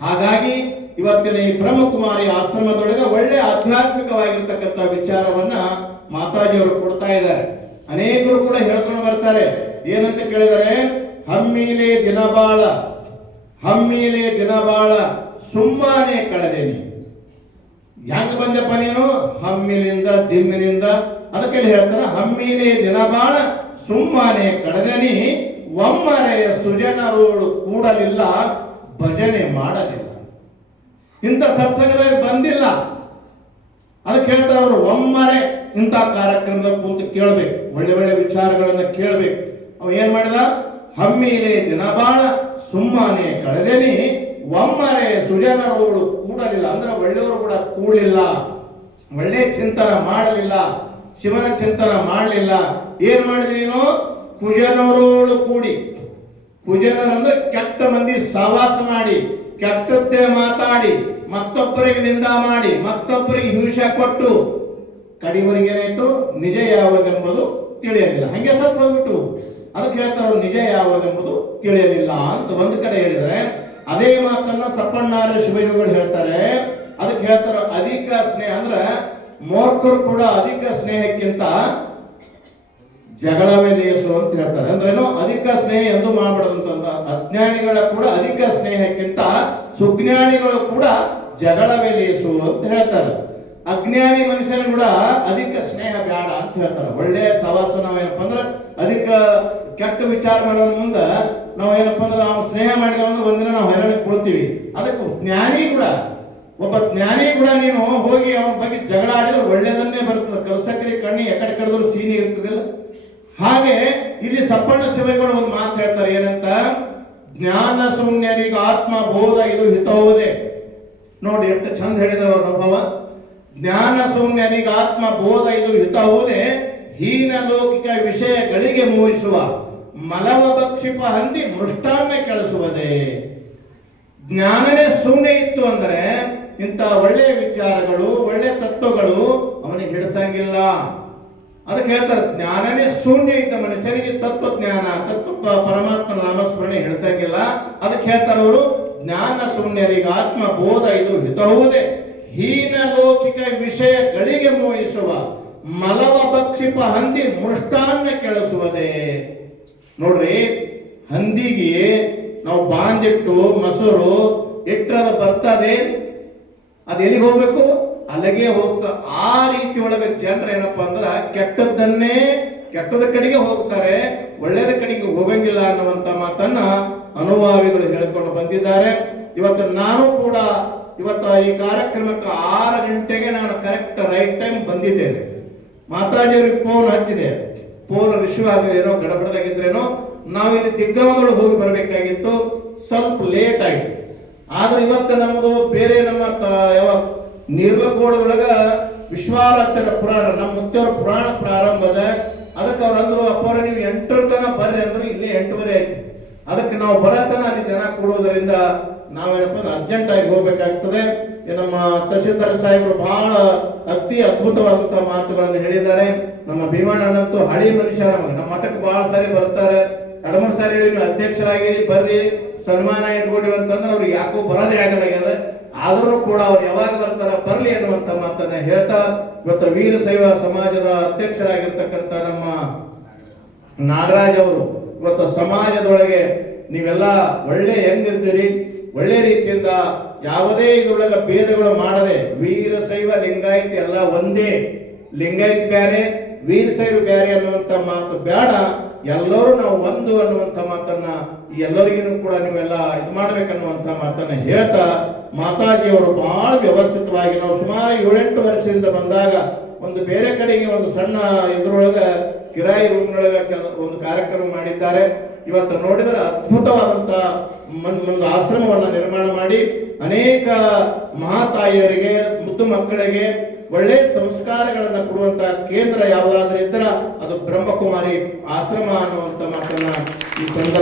ಹಾಗಾಗಿ ಇವತ್ತಿನ ಈ ಬ್ರಹ್ಮಕುಮಾರಿ ಆಶ್ರಮದೊಳಗೆ ಒಳ್ಳೆ ಆಧ್ಯಾತ್ಮಿಕವಾಗಿರ್ತಕ್ಕಂಥ ವಿಚಾರವನ್ನ ಮಾತಾಜಿಯವರು ಕೊಡ್ತಾ ಇದ್ದಾರೆ. ಅನೇಕರು ಕೂಡ ಹೇಳ್ಕೊಂಡು ಬರ್ತಾರೆ. ಏನಂತ ಕೇಳಿದರೆ, ಹಮ್ಮಿಲೆ ದಿನಬಾಳ ಸುಮ್ಮನೆ ಕಳೆದೇನಿ. ಹೆಂಗ ಬಂದಪ್ಪ ನೀನು? ಹಮ್ಮಿಲಿಂದ ದಿಮ್ಮಿನಿಂದ. ಅದಕ್ಕೆ ಹೇಳ್ತಾರೆ, ಹಮ್ಮಿಲೆ ದಿನಬಾಳ ಸುಮ್ಮನೆ ಕಳೆದೇನಿ, ಒಮ್ಮರೆಯ ಸುಜನರೋಳು ಕೂಡಲಿಲ್ಲ, ಭಜನೆ ಮಾಡಲಿಲ್ಲ. ಇಂಥ ಸತ್ಸಂಗದಲ್ಲಿ ಬಂದಿಲ್ಲ. ಅದಕ್ಕೆ ಹೇಳ್ತಾರೆ ಅವರು, ಒಮ್ಮರೆ ಇಂಥ ಕಾರ್ಯಕ್ರಮದಾಗ ಕುಂತು ಕೇಳಬೇಕು, ಒಳ್ಳೆ ಒಳ್ಳೆ ವಿಚಾರಗಳನ್ನ ಕೇಳಬೇಕು. ಅವ ಏನ್ ಮಾಡಿದ? ಹಮ್ಮಿಲೆ ದಿನಬಾಳ ಸುಮ್ಮನೆ ಕಳೆದೇನಿ, ಒಮ್ಮರೆ ಸುಜನರೋಳು ಕೂಡಲಿಲ್ಲ. ಅಂದ್ರೆ ಒಳ್ಳೆಯವರು ಕೂಡ ಕೂಡಲಿಲ್ಲ, ಒಳ್ಳೆ ಚಿಂತನ ಮಾಡಲಿಲ್ಲ, ಶಿವನ ಚಿಂತನ ಮಾಡಲಿಲ್ಲ. ಏನ್ ಮಾಡಿದ್ರಿ ನೀನು? ಕುಜನರೋಳು ಕೂಡಿ. ಕುಜನರಂದ್ರೆ ಕೆಟ್ಟ ಮಂದಿ ಸಹವಾಸ ಮಾಡಿ, ಕೆಟ್ಟದ್ದೇ ಮಾತಾಡಿ, ಮತ್ತೊಬ್ಬರಿಗೆ ನಿಂದ ಮಾಡಿ, ಮತ್ತೊಬ್ಬರಿಗೆ ಹಿಂಸೆ ಕೊಟ್ಟು, ಕಡಿವರಿಗೆ ಏನಾಯ್ತು? ನಿಜ ಯಾವುದೆಂಬುದು ತಿಳಿಯಲಿಲ್ಲ. ಹಂಗೆ ಸ್ವಲ್ಪ ಹೋಗ್ಬಿಟ್ಟು ಅದಕ್ಕೆ ಹೇಳ್ತಾರೆ, ನಿಜ ಯಾವುದೆಂಬುದು ತಿಳಿಯಲಿಲ್ಲ ಅಂತ ಒಂದು ಕಡೆ ಹೇಳಿದರೆ, ಅದೇ ಮಾತನ್ನ ಸಪ್ಪಣ್ಣಾರ್ಯ ಶಿವಯೋಗಿಗಳು ಹೇಳ್ತಾರೆ. ಅದಕ್ಕೆ ಹೇಳ್ತಾರೆ, ಅಧಿಕ ಸ್ನೇಹ ಅಂದ್ರೆ ಮೂರ್ಖರು ಕೂಡ ಅಧಿಕ ಸ್ನೇಹಕ್ಕಿಂತ ಜಗಳವೇ ಲೇಸು ಅಂತ ಹೇಳ್ತಾರೆ. ಅಂದ್ರೇನು? ಅಧಿಕ ಸ್ನೇಹ ಎಂದು ಮಾಡಬಾರ್ದಂತ. ಅಜ್ಞಾನಿಗಳ ಕೂಡ ಅಧಿಕ ಸ್ನೇಹಕ್ಕಿಂತ ಸುಜ್ಞಾನಿಗಳು ಕೂಡ ಜಗಳವೇ ಲೇಸು ಅಂತ ಹೇಳ್ತಾರೆ. ಅಜ್ಞಾನಿ ಮನುಷ್ಯನ ಕೂಡ ಅಧಿಕ ಸ್ನೇಹ ಬೇಡ ಅಂತ ಹೇಳ್ತಾರೆ. ಒಳ್ಳೆಯ ಸವಾಸ ನಾವೇನಪ್ಪ ಅಂದ್ರೆ ಅಧಿಕ ಕೆಟ್ಟ ವಿಚಾರ ಮಾಡೋದ್ರ ಮುಂದೆ ನಾವು ಏನಪ್ಪ ಅಂದ್ರೆ ಅವ್ನು ಸ್ನೇಹ ಮಾಡಿದವ ಅಂದ್ರೆ ಒಂದಿನ ನಾವು ಹೈರಾಣಕ್ಕೆ ಕೊಡ್ತೀವಿ. ಅದಕ್ಕೆ ಜ್ಞಾನಿ ಕೂಡ, ಒಬ್ಬ ಜ್ಞಾನಿ ಕೂಡ ನೀನು ಹೋಗಿ ಅವನ ಬಗ್ಗೆ ಜಗಳ ಆಡಿದ್ರೆ ಒಳ್ಳೇದನ್ನೇ ಬರ್ತದೆ. ಕಲ್ಸಕ್ರಿ ಕಣ್ಣಿ ಎಕಡೆ ಕಡಿದ್ರು ಸೀನಿ ಇರ್ತದಿಲ್ಲ. ಹಾಗೆ ಇಲ್ಲಿ ಸಪ್ಪಣ್ಣ ಶಿವಗಳು ಒಂದು ಮಾತು ಹೇಳ್ತಾರೆ. ಏನಂತ? ಜ್ಞಾನ ಶೂನ್ಯರಿಗೆ ಆತ್ಮ ಬೋಧ ಇದು ಹಿತವುದೇ. ನೋಡಿ ಎಷ್ಟು ಚಂದ ಹೇಳಿದವ ಅನುಭವ. ಜ್ಞಾನ ಶೂನ್ಯನಿಗೆ ಆತ್ಮ ಬೋಧ ಇದು ಹಿತವುದೇ, ಹೀನ ಲೌಕಿಕ ವಿಷಯಗಳಿಗೆ ಮೋಹಿಸುವ ಮಲವ ಭಕ್ಷಿಪ ಹಂದಿ ಮೃಷ್ಟಾನ್ನ ಕೆಳಿಸುವುದೇ. ಜ್ಞಾನನೇ ಶೂನ್ಯ ಇತ್ತು ಅಂದ್ರೆ ಇಂಥ ಒಳ್ಳೆಯ ವಿಚಾರಗಳು, ಒಳ್ಳೆ ತತ್ವಗಳು ಅವನಿಗೆ ಹಿಡಿಸಂಗಿಲ್ಲ. ಅದಕ್ಕೆ ಹೇಳ್ತಾರೆ, ಜ್ಞಾನನೇ ಶೂನ್ಯ ಇದ್ದ ಮನುಷ್ಯನಿಗೆ ತತ್ವಜ್ಞಾನ, ಪರಮಾತ್ಮ ನಾಮಸ್ಮರಣೆ ಹಿಡಿಸಂಗಿಲ್ಲ. ಅದಕ್ಕೆ ಹೇಳ್ತಾರೆ ಅವರು, ಜ್ಞಾನ ಶೂನ್ಯರಿಗೆ ಆತ್ಮ ಬೋಧ ಇದು ಹಿತವುದೇ, ಹೀನ ಲೌಕಿಕ ವಿಷಯಗಳಿಗೆ ಮೋಹಿಸುವ ಮಲವ ಭಕ್ಷಿಪ ಹಂದಿ ಮೃಷ್ಟಾನ್ನ ಕೆಳಿಸುವುದೇ. ನೋಡ್ರಿ, ಹಂದಿಗೆ ನಾವು ಬಾಂದಿಟ್ಟು ಮೊಸರು ಇಟ್ಟರದ ಬರ್ತದೆ, ಅದು ಎಲ್ಲಿಗೆ ಹೋಗ್ಬೇಕು? ಅಲ್ಲಿಗೆ ಹೋಗ್ತಾ. ಆ ರೀತಿ ಒಳಗೆ ಜನರು ಏನಪ್ಪಾ ಅಂದ್ರೆ ಕೆಟ್ಟದ ಕಡೆಗೆ ಹೋಗ್ತಾರೆ, ಒಳ್ಳೆಯದ ಕಡೆಗೆ ಹೋಗಂಗಿಲ್ಲ ಅನ್ನುವಂತ ಮಾತನ್ನ ಅನುಭಾವಿಗಳು ಹೇಳ್ಕೊಂಡು ಬಂದಿದ್ದಾರೆ. ಇವತ್ತು ನಾನು ಕೂಡ ಈ ಕಾರ್ಯಕ್ರಮಕ್ಕೆ 6 ಗಂಟೆಗೆ ನಾನು ಕರೆಕ್ಟ್ ರೈಟ್ ಟೈಮ್ ಬಂದಿದ್ದೇನೆ. ಮಾತಾಜಿಯವ್ರಿಗೆ ಫೋನ್ ಹಚ್ಚಿದೆ, ಫೋನ್ ರಿಸೀವ್ ಆಗಲಿ, ಏನೋ ಗಡಬಡದಾಗಿದ್ರೇನೋ. ನಾವಿಲ್ಲಿ ದಿಗ್ಗಾವದೊಳಗೆ ಹೋಗಿ ಬರಬೇಕಾಗಿತ್ತು, ಸ್ವಲ್ಪ ಲೇಟ್ ಆಯ್ತು. ಆದ್ರೆ ಇವತ್ತು ನಮ್ಮದು ಬೇರೆ ನಮ್ಮ ಯಾವ ನಿರ್ಲಕೋಡದೊಳಗ ವಿಶ್ವಾರಾಧ್ಯರ ಪುರಾಣ, ನಮ್ಮ ಮುತ್ತೇವ್ರ ಪುರಾಣ ಪ್ರಾರಂಭದ. ಅದಕ್ಕೆ ಅವ್ರು ಅಂದ್ರು, ಅಪ್ಪವ್ರ ನೀವು 8 ತನ ಬರ್ರಿ ಅಂದ್ರು. ಇಲ್ಲೇ 8:30 ಆಯ್ತು. ಅದಕ್ಕೆ ನಾವು ಬರತನ ಅಲ್ಲಿ ಜನ ಕೊಡುವುದರಿಂದ ನಾವೇನಪ್ಪ ಅರ್ಜೆಂಟ್ ಆಗಿ ಹೋಗ್ಬೇಕಾಗ್ತದೆ. ನಮ್ಮ ತಹಶೀಲ್ದಾರ್ ಸಾಹೇಬರು ಬಹಳ ಅತಿ ಅದ್ಭುತವಾದಂತಹ ಮಾತುಗಳನ್ನು ಹೇಳಿದ್ದಾರೆ. ನಮ್ಮ ಭೀಮಣ್ಣನಂತೂ ಹಳಿ ಮನುಷ್ಯ, ನಮ್ಮ ಮಠಕ್ಕೆ ಬಹಳ ಸಾರಿ ಬರ್ತಾರೆ. 2-3 ಸಾರಿ ಹೇಳಿ ನೀವು ಅಧ್ಯಕ್ಷರಾಗಿರಿ, ಬರ್ರಿ ಸನ್ಮಾನ ಇಟ್ಕೊಂಡಿವಿ ಅಂತಂದ್ರೆ ಅವ್ರಿಗೆ ಯಾಕೋ ಬರೋದೇ ಆಗಲಾಗ್ಯದ. ಆದ್ರೂ ಕೂಡ ಅವ್ರು ಯಾವಾಗ ಬರ್ತಾರ ಬರ್ಲಿ ಅನ್ನುವಂತ ಮಾತನ್ನ ಹೇಳ್ತಾ, ಇವತ್ತು ವೀರಶೈವ ಸಮಾಜದ ಅಧ್ಯಕ್ಷರಾಗಿರ್ತಕ್ಕಂಥ ನಮ್ಮ ನಾಗರಾಜ್ ಅವರು ಇವತ್ತು ಸಮಾಜದೊಳಗೆ ನೀವೆಲ್ಲ ಒಳ್ಳೆ ಹೆಂಗಿರ್ತೀರಿ, ಒಳ್ಳೆ ರೀತಿಯಿಂದ ಯಾವುದೇ ಇದ್ರೊಳಗ ಭೇದಗಳು ಮಾಡದೆ, ವೀರಶೈವ ಲಿಂಗಾಯತ್ ಎಲ್ಲ ಒಂದೇ, ಲಿಂಗಾಯತ್ ಬ್ಯಾರೆ ವೀರಶೈವ ಬ್ಯಾರೆ ಅನ್ನುವಂತ ಮಾತು ಬೇಡ, ಎಲ್ಲರೂ ನಾವು ಒಂದು ಅನ್ನುವಂತ ಮಾತನ್ನ ಎಲ್ಲರಿಗೂ ಕೂಡ ನೀವೆಲ್ಲ ಇದು ಮಾಡ್ಬೇಕನ್ನುವಂತ ಮಾತನ್ನ ಹೇಳ್ತಾ, ಮಾತಾಜಿಯವರು ಬಹಳ ವ್ಯವಸ್ಥಿತವಾಗಿ, ನಾವು ಸುಮಾರು 7-8 ವರ್ಷದಿಂದ ಬಂದಾಗ ಒಂದು ಬೇರೆ ಕಡೆಗೆ ಒಂದು ಸಣ್ಣ ಇದ್ರೊಳಗ ಕಿರಾಯಿ ರೂಮ್ನೊಳಗ ಒಂದು ಕಾರ್ಯಕ್ರಮ ಮಾಡಿದ್ದಾರೆ. ಇವತ್ತು ನೋಡಿದರೆ ಅದ್ಭುತವಾದಂತ ಒಂದು ಆಶ್ರಮವನ್ನು ನಿರ್ಮಾಣ ಮಾಡಿ ಅನೇಕ ಮಹಾತಾಯಿಯರಿಗೆ, ಮುದ್ದು ಮಕ್ಕಳಿಗೆ ಒಳ್ಳೆ ಸಂಸ್ಕಾರಗಳನ್ನ ಕೊಡುವಂತ ಕೇಂದ್ರ ಯಾವುದಾದ್ರೂ ಇದ್ರ ಅದು ಬ್ರಹ್ಮಕುಮಾರಿ ಆಶ್ರಮ ಅನ್ನುವಂತ ಮಾತನ್ನ ಈ ಸಂದರ್ಭ